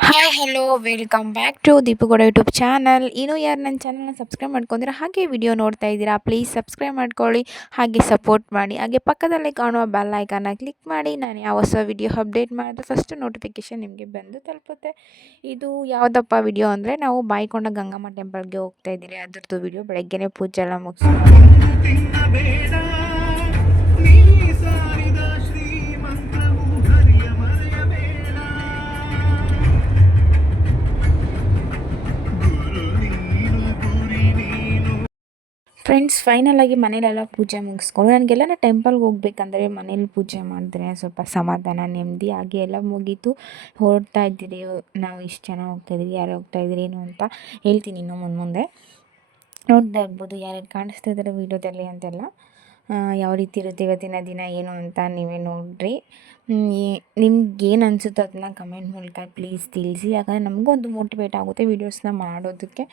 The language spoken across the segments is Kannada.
Hi hello welcome back to Deepu Gowda YouTube channel. ಇನ್ನೂ ಯಾರು ನನ್ನ ಚಾನಲ್ನ ಸಬ್ಸ್ಕ್ರೈಬ್ ಮಾಡ್ಕೊಂಡಿರ ಹಾಗೆ ವಿಡಿಯೋ ನೋಡ್ತಾ ಇದ್ದೀರಾ, ಪ್ಲೀಸ್ ಸಬ್ಸ್ಕ್ರೈಬ್ ಮಾಡ್ಕೊಳ್ಳಿ, ಹಾಗೆ ಸಪೋರ್ಟ್ ಮಾಡಿ, ಹಾಗೆ ಪಕ್ಕದಲ್ಲಿ ಕಾಣುವ ಬೆಲ್ ಐಕಾನ್ನ ಕ್ಲಿಕ್ ಮಾಡಿ. ನಾನು ಯಾವ ಹೊಸ ವಿಡಿಯೋ ಅಪ್ಡೇಟ್ ಮಾಡಿದ್ರೆ ಫಸ್ಟ್ ನೋಟಿಫಿಕೇಷನ್ ನಿಮಗೆ ಬಂದು ತಲುಪುತ್ತೆ. ಇದು ಯಾವುದಪ್ಪ ವಿಡಿಯೋ ಅಂದರೆ, ನಾವು ಬಾಯಿಕೊಂಡ ಗಂಗಮ್ಮ ಟೆಂಪಲ್ಗೆ ಹೋಗ್ತಾ ಇದ್ದೀರಿ, ಅದ್ರದ್ದು ವಿಡಿಯೋ. ಬೆಳಗ್ಗೆನೇ ಪೂಜೆ ಎಲ್ಲ ಮುಗಿಸ್ಕೊಂಡು ಫ್ರೆಂಡ್ಸ್, ಫೈನಲಾಗಿ ಮನೇಲೆಲ್ಲ ಪೂಜೆ ಮುಗಿಸ್ಕೊಂಡು, ನನಗೆಲ್ಲ ಟೆಂಪಲ್ಗೆ ಹೋಗ್ಬೇಕಂದ್ರೆ ಮನೇಲಿ ಪೂಜೆ ಮಾಡಿದ್ರೆ ಸ್ವಲ್ಪ ಸಮಾಧಾನ, ನೆಮ್ಮದಿ ಆಗಿ ಎಲ್ಲ ಮುಗೀತು. ಹೊರಡ್ತಾ ಇದ್ದೀರಿ, ನಾವು ಇಷ್ಟು ಜನ ಹೋಗ್ತಾಯಿದ್ದೀರಿ, ಯಾರು ಹೋಗ್ತಾಯಿದ್ದೀರಿ ಏನು ಅಂತ ಹೇಳ್ತೀನಿ ಇನ್ನು ಮುಂದೆ. ನೋಡ್ತಾ ಇರ್ಬೋದು ಯಾರ್ಯಾರು ಕಾಣಿಸ್ತಾ ಇದ್ದಾರೆ ವೀಡಿಯೋದಲ್ಲಿ ಅಂತೆಲ್ಲ. ಯಾವ ರೀತಿ ಇರುತ್ತೆ ಇವತ್ತಿನ ದಿನ ಏನು ಅಂತ ನೀವೇ ನೋಡಿರಿ. ನಿಮ್ಗೆ ಏನು ಅನಿಸುತ್ತೋ ಅದನ್ನ ಕಮೆಂಟ್ ಮೂಲಕ ಪ್ಲೀಸ್ ತಿಳಿಸಿ, ಯಾಕಂದರೆ ನಮಗೊಂದು ಮೋಟಿವೇಟ್ ಆಗುತ್ತೆ ವೀಡಿಯೋಸ್ನ ಮಾಡೋದಕ್ಕೆ.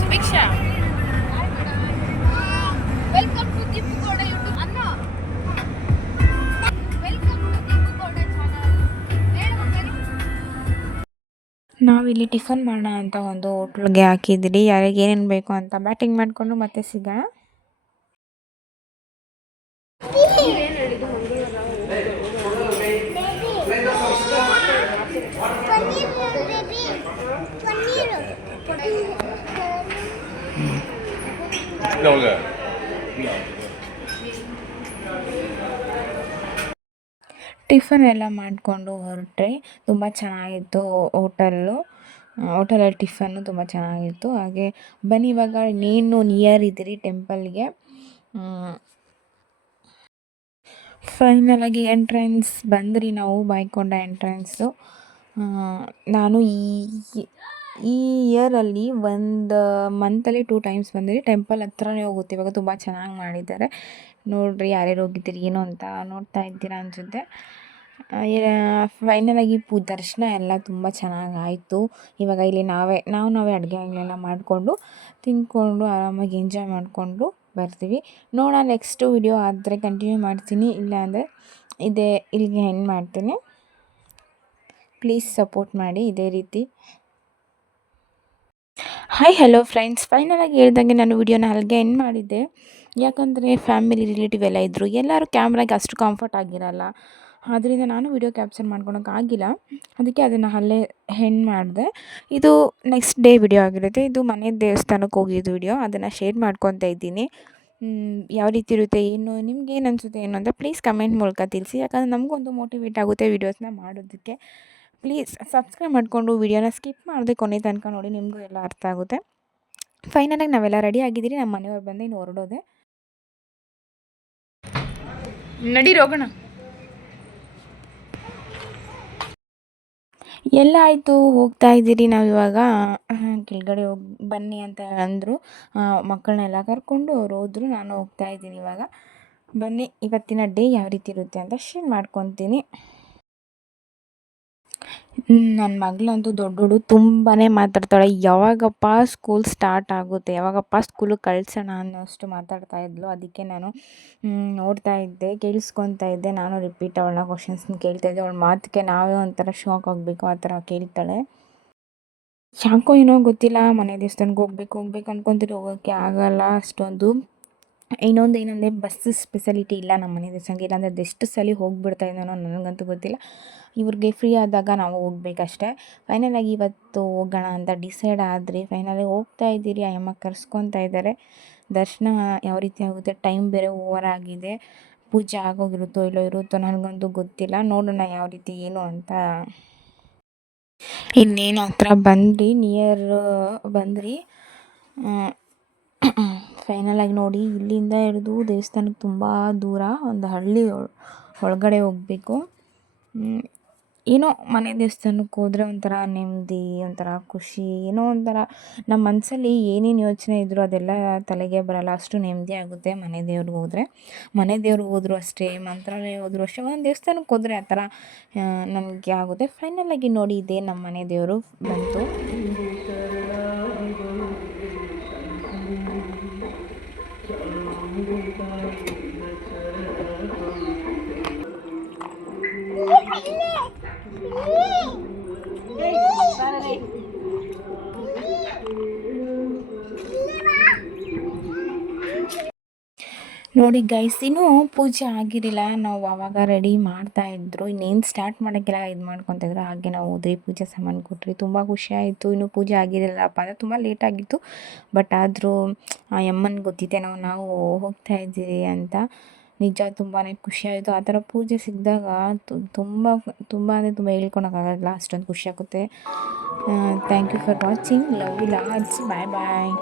Subhiksha, welcome to Deepu Gowda YouTube ಅನ್ನ. Welcome to Deepu Gowda channel. ನಾವಿಲ್ಲಿ ಟಿಫನ್ ಮಾಡೋಣ ಅಂತ ಒಂದು ಹೋಟ್ಲಿಗೆ ಹಾಕಿದ್ದೀರಿ. ಯಾರಿಗೆ ಏನೇನು ಬೇಕು ಅಂತ ಬ್ಯಾಟಿಂಗ್ ಮಾಡಿಕೊಂಡು ಮತ್ತೆ ಸಿಗೋಣ. ಟಿಫನ್ ಎಲ್ಲ ಮಾಡಿಕೊಂಡು ಹೊರಟ್ರೆ ತುಂಬ ಚೆನ್ನಾಗಿತ್ತು ಹೋಟೆಲಲ್ಲಿ ಟಿಫನ್ನು ತುಂಬ ಚೆನ್ನಾಗಿತ್ತು. ಹಾಗೆ ಬನ್ನಿ, ಇವಾಗ ನೀನು ನಿಯರ್ ಇದ್ದೀರಿ ಟೆಂಪಲ್ಗೆ. ಫೈನಲಾಗಿ ಎಂಟ್ರೆನ್ಸ್ ಬಂದ್ರಿ, ನಾವು ಬಾಯ್ಕೊಂಡ ಎಂಟ್ರೆನ್ಸು. ನಾನು ಈ ಇಯರಲ್ಲಿ ಒಂದು ಮಂತಲ್ಲಿ 2 ಟೈಮ್ಸ್ ಬಂದಿರಿ. ಟೆಂಪಲ್ ಹತ್ರನೇ ಹೋಗುತ್ತೆ, ಇವಾಗ ತುಂಬ ಚೆನ್ನಾಗಿ ಮಾಡಿದ್ದಾರೆ. ನೋಡಿರಿ ಯಾರ್ಯಾರು ಹೋಗಿದ್ದೀರಿ ಏನು ಅಂತ ನೋಡ್ತಾ ಇದ್ದೀರಾ ಅನಿಸುತ್ತೆ. ಫೈನಲಾಗಿ ದರ್ಶನ ಎಲ್ಲ ತುಂಬ ಚೆನ್ನಾಗಾಯಿತು. ಇವಾಗ ಇಲ್ಲಿ ನಾವೇ ಅಡುಗೆಗಳೆಲ್ಲ ಮಾಡಿಕೊಂಡು ತಿಂದ್ಕೊಂಡು ಆರಾಮಾಗಿ ಎಂಜಾಯ್ ಮಾಡಿಕೊಂಡು ಬರ್ತೀವಿ. ನೋಡೋಣ, ನೆಕ್ಸ್ಟು ವಿಡಿಯೋ ಆದರೆ ಕಂಟಿನ್ಯೂ ಮಾಡ್ತೀನಿ, ಇಲ್ಲಾಂದರೆ ಇಲ್ಲಿಗೆ ಎಂಡ್ ಮಾಡ್ತೀನಿ. ಪ್ಲೀಸ್ ಸಪೋರ್ಟ್ ಮಾಡಿ ಇದೇ ರೀತಿ. ಹಾಯ್ ಹಲೋ ಫ್ರೆಂಡ್ಸ್, ಫೈನಲಾಗಿ ಹೇಳ್ದಂಗೆ ನಾನು ವಿಡಿಯೋನ ಅಲ್ಲಿಗೆ ಎಂಡ್ ಮಾಡಿದ್ದೆ. ಯಾಕಂದರೆ ಫ್ಯಾಮಿಲಿ ರಿಲೇಟಿವ್ ಎಲ್ಲ ಇದ್ದರು, ಎಲ್ಲರೂ ಕ್ಯಾಮ್ರಾಗೆ ಅಷ್ಟು ಕಂಫರ್ಟ್ ಆಗಿರಲ್ಲ. ಆದ್ದರಿಂದ ನಾನು ವಿಡಿಯೋ ಕ್ಯಾಪ್ಚರ್ ಮಾಡ್ಕೊಳಕ್ಕಾಗಿಲ್ಲ, ಅದಕ್ಕೆ ಅದನ್ನು ಅಲ್ಲೇ ಎಂಡ್ ಮಾಡಿದೆ. ಇದು ನೆಕ್ಸ್ಟ್ ಡೇ ವಿಡಿಯೋ ಆಗಿರುತ್ತೆ. ಇದು ಮನೆ ದೇವಸ್ಥಾನಕ್ಕೆ ಹೋಗಿದ್ದು ವಿಡಿಯೋ, ಅದನ್ನು ಶೇರ್ ಮಾಡ್ಕೊತಾ ಇದ್ದೀನಿ. ಯಾವ ರೀತಿ ಇರುತ್ತೆ ಏನು, ನಿಮ್ಗೆ ಏನು ಅನಿಸುತ್ತೆ ಏನು ಅಂತ ಪ್ಲೀಸ್ ಕಮೆಂಟ್ ಮೂಲಕ ತಿಳಿಸಿ, ಯಾಕಂದರೆ ನಮಗೊಂದು ಮೋಟಿವೇಟ್ ಆಗುತ್ತೆ ವೀಡಿಯೋಸ್ನ ಮಾಡೋದಕ್ಕೆ. ಪ್ಲೀಸ್ ಸಬ್ಸ್ಕ್ರೈಬ್ ಮಾಡಿಕೊಂಡು ವಿಡಿಯೋನ ಸ್ಕಿಪ್ ಮಾಡದೆ ಕೊನೆ ತನಕ ನೋಡಿ, ನಿಮಗೂ ಎಲ್ಲ ಅರ್ಥ ಆಗುತ್ತೆ. ಫೈನಲಾಗಿ ನಾವೆಲ್ಲ ರೆಡಿ ಆಗಿದ್ದೀರಿ, ನಮ್ಮ ಮನೆಯವ್ರು ಬಂದು ಇನ್ನು ಹೊರಡೋದೆ. ನಡೀರಿ ಹೋಗೋಣ. ಎಲ್ಲ ಆಯಿತು, ಹೋಗ್ತಾ ಇದ್ದೀರಿ ನಾವಿವಾಗ. ಕೆಳಗಡೆ ಹೋಗಿ ಬನ್ನಿ ಅಂತ ಅಂದರು, ಮಕ್ಕಳನ್ನೆಲ್ಲ ಕರ್ಕೊಂಡು ಅವ್ರು ಹೋದರು. ನಾನು ಹೋಗ್ತಾ ಇದ್ದೀನಿ ಇವಾಗ. ಬನ್ನಿ, ಇವತ್ತಿನ ಡೇ ಯಾವ ರೀತಿ ಇರುತ್ತೆ ಅಂತ ಶೇರ್ ಮಾಡ್ಕೊತೀನಿ. ನನ್ನ ಮಗಳಂತೂ ದೊಡ್ಡೋಳು ತುಂಬಾ ಮಾತಾಡ್ತಾಳೆ. ಯಾವಾಗಪ್ಪ ಸ್ಕೂಲ್ ಸ್ಟಾರ್ಟ್ ಆಗುತ್ತೆ, ಯಾವಾಗಪ್ಪ ಸ್ಕೂಲಿಗೆ ಕಳಿಸೋಣ ಅನ್ನೋಷ್ಟು ಮಾತಾಡ್ತಾ ಇದ್ಲು. ಅದಕ್ಕೆ ನಾನು ನೋಡ್ತಾ ಇದ್ದೆ, ಕೇಳಿಸ್ಕೊತಾ ಇದ್ದೆ. ನಾನು ರಿಪೀಟ್ ಅವಳನ್ನ ಕ್ವಶನ್ಸ್ನ ಕೇಳ್ತಾ ಇದ್ದೆ. ಅವಳ ಮಾತಿಗೆ ನಾವೇ ಒಂಥರ ಶಾಕ್ ಆಗಬೇಕು, ಆ ಥರ ಕೇಳ್ತಾಳೆ. ಯಾಕೋ ಏನೋ ಗೊತ್ತಿಲ್ಲ, ಮನೆ ದೇವಸ್ಥಾನಕ್ಕೆ ಹೋಗ್ಬೇಕು ಅನ್ಕೊತೀರಿ, ಹೋಗೋಕ್ಕೆ ಆಗಲ್ಲ ಅಷ್ಟೊಂದು. ಇನ್ನೊಂದೇನೆಂದರೆ ಬಸ್ಸಸ್ ಫೆಸಿಲಿಟಿ ಇಲ್ಲ ನಮ್ಮ ಮನೆ ದೇವಸ್ಥಾನಕ್ಕೆ. ಇಲ್ಲಾಂದರೆ ಅದೆಷ್ಟು ಸಲ ಹೋಗಿಬಿಡ್ತಾ ಇದ್ದಾನೋ ನನಗಂತೂ ಗೊತ್ತಿಲ್ಲ. ಇವ್ರಿಗೆ ಫ್ರೀ ಆದಾಗ ನಾವು ಹೋಗ್ಬೇಕಷ್ಟೆ. ಫೈನಲಾಗಿ ಇವತ್ತು ಹೋಗೋಣ ಅಂತ ಡಿಸೈಡ್ ಆದರೆ ಫೈನಲಾಗಿ ಹೋಗ್ತಾ ಇದ್ದೀರಿ. ಅಯ್ಯಮ್ಮ ಕರ್ಸ್ಕೊತಾ ಇದ್ದಾರೆ. ದರ್ಶನ ಯಾವ ರೀತಿ ಆಗುತ್ತೆ, ಟೈಮ್ ಬೇರೆ ಓವರ್ ಆಗಿದೆ. ಪೂಜೆ ಆಗೋಗಿರುತ್ತೋ ಇರುತ್ತೋ ನನಗಂತೂ ಗೊತ್ತಿಲ್ಲ. ನೋಡೋಣ ಯಾವ ರೀತಿ ಏನು ಅಂತ. ಇನ್ನೇನು ಹತ್ರ ನಿಯರ್ ಬಂದ್ರಿ. ಫೈನಲಾಗಿ ನೋಡಿ, ಇಲ್ಲಿಂದ ಹಿಡಿದು ದೇವಸ್ಥಾನಕ್ಕೆ ತುಂಬ ದೂರ, ಒಂದು ಹಳ್ಳಿ ಒಳಗಡೆ ಹೋಗಬೇಕು. ಏನೋ ಮನೆ ದೇವಸ್ಥಾನಕ್ಕೆ ಹೋದರೆ ಒಂಥರ ನೆಮ್ಮದಿ, ಒಂಥರ ಖುಷಿ, ಏನೋ ಒಂಥರ ನಮ್ಮ ಮನಸ್ಸಲ್ಲಿ ಏನೇನು ಯೋಚನೆ ಇದ್ದರೂ ಅದೆಲ್ಲ ತಲೆಗೆ ಬರಲ್ಲ, ಅಷ್ಟು ನೆಮ್ಮದಿ ಆಗುತ್ತೆ ಮನೆ ದೇವ್ರಿಗೆ ಹೋದರೂ ಅಷ್ಟೇ, ಮಂತ್ರಾಲಯ ಹೋದರೂ ಅಷ್ಟೇ, ಒಂದು ದೇವಸ್ಥಾನಕ್ಕೆ ಹೋದರೆ ಆ ಥರ ನನಗೆ ಆಗುತ್ತೆ. ಫೈನಲಾಗಿ ನೋಡಿ, ಇದೇ ನಮ್ಮ ಮನೆ ದೇವರು ಬಂತು. ನೋಡಿ ಗೈಸ್, ಇನ್ನೂ ಪೂಜೆ ಆಗಿರಲಿಲ್ಲ. ನಾವು ಆವಾಗ ರೆಡಿ ಮಾಡ್ತಾಯಿದ್ರು, ಇನ್ನೇನು ಸ್ಟಾರ್ಟ್ ಮಾಡೋಕ್ಕೆಲ್ಲ ಇದು ಮಾಡ್ಕೊತಾಯಿದ್ರು. ಹಾಗೆ ನಾವು ಹೋದ್ರಿ, ಪೂಜೆ ಸಾಮಾನು ಕೊಟ್ರಿ. ತುಂಬ ಖುಷಿಯಾಯಿತು. ಇನ್ನೂ ಪೂಜೆ ಆಗಿರಲಿಲ್ಲಪ್ಪ ಅಂದರೆ ತುಂಬ ಲೇಟಾಗಿತ್ತು. ಬಟ್ ಆದರೂ ಆ ಯಮ್ಮನಿಗೆ ಗೊತ್ತಿತ್ತೇನೋ ನಾವು ಹೋಗ್ತಾ ಇದ್ದೀವಿ ಅಂತ. ನಿಜ ತುಂಬಾ ಖುಷಿಯಾಯಿತು. ಆ ಥರ ಪೂಜೆ ಸಿಕ್ಕಿದಾಗ ತುಂಬ ತುಂಬ ಅಂದರೆ ತುಂಬ ಹೇಳ್ಕೊಳಕ್ಕಾಗಲ್ಲ, ಅಷ್ಟೊಂದು ಖುಷಿಯಾಗುತ್ತೆ. Thank you for watching. Love you lots. Bye bye.